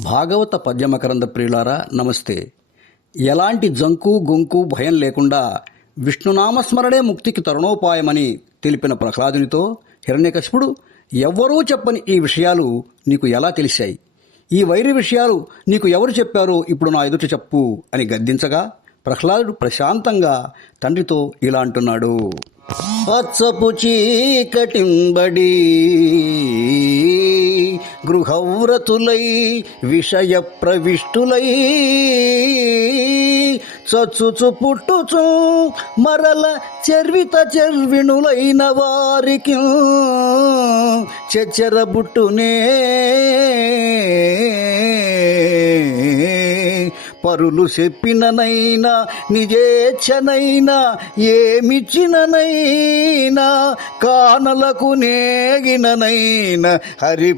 భాగవత పద్యమకరంద ప్రియులారా నమస్తే. ఎలాంటి జంకు గొంకు భయం లేకుండా విష్ణునామస్మరణే ముక్తికి తరుణోపాయమని తెలిపిన ప్రహ్లాదునితో హిరణ్యకశిపుడు ఎవ్వరూ చెప్పని ఈ విషయాలు నీకు ఎలా తెలిసాయి ఈ వైరి విషయాలు నీకు ఎవరు చెప్పారో ఇప్పుడు నా ఎదుట చెప్పు అని గద్దించగా ప్రహ్లాదుడు ప్రశాంతంగా తండ్రితో ఇలా అంటున్నాడు. పచ్చపు చీకటింబడి గృహవ్రతులై విషయ ప్రవిష్టులై. చచ్చుచు పుట్టుచు మరల చెర్విత చర్విణులైన వారికి చెచ్చర బుట్టునే. పరులు చెప్పిననైనా నిజేచ్ఛనైనా ఏమిచ్చిననైనా కానలకు నేగిననైనా హరి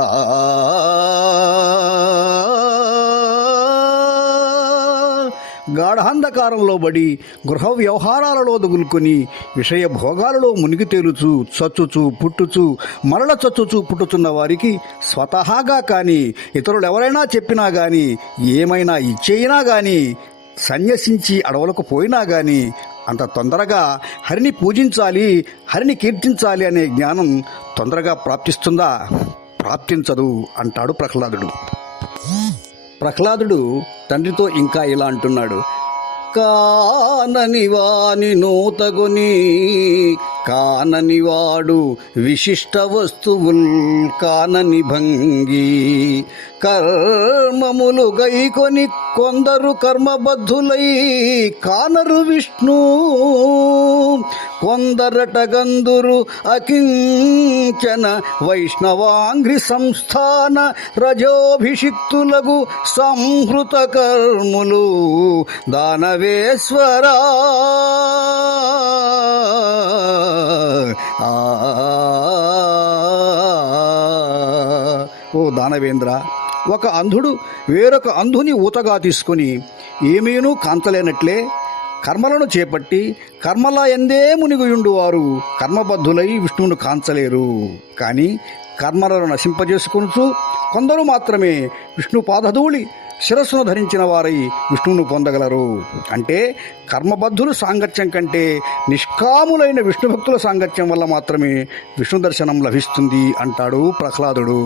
ఆ గాఢాంధకారంలో బడి గృహ వ్యవహారాలలో దగులుకొని విషయ భోగాలలో మునిగి తేలుచు చచ్చుచు పుట్టుచు మరల చచ్చుచు పుట్టుచున్న వారికి స్వతహాగా కానీ ఇతరులు ఎవరైనా చెప్పినా గాని ఏమైనా ఇచ్చేయినా గాని సన్యసించి అడవులకు పోయినా గాని అంత తొందరగా హరిని పూజించాలి హరిని కీర్తించాలి అనే జ్ఞానం తొందరగా ప్రాప్తిస్తుందా? ప్రాప్తించదు అంటాడు ప్రహ్లాదుడు. ప్రహ్లాదుడు తండ్రితో ఇంకా ఇలా అంటున్నాడు కానని వాని నూతగుని కానని వాడు విశిష్ట వస్తువుల్ కానని భంగి కర్మములు గైకొని కొందరు కర్మబద్ధులై కానరు విష్ణు కొందరట గందురు అకించన వైష్ణవాంగ్రి సంస్థాన రజోభిషిక్తులగు సంహృత కర్ములు దానవేశ్వరా. ఓ దానవేంద్ర ఒక అంధుడు వేరొక అంధుని ఊతగా తీసుకొని ఏమీనూ కాంతలేనట్లే కర్మలను చేపట్టి కర్మల ఎందే మునిగియుండు వారు కర్మబద్ధులై విష్ణువును కాంచలేరు. కానీ కర్మలను నశింపజేసుకొనుచు కొందరు మాత్రమే విష్ణు పాదధూళి శిరస్సును ధరించిన వారై విష్ణువును పొందగలరు. అంటే కర్మబద్ధులు సాంగత్యం కంటే నిష్కాములైన విష్ణు భక్తుల సాంగత్యం వల్ల మాత్రమే విష్ణు దర్శనం లభిస్తుంది అంటాడు ప్రహ్లాదుడు.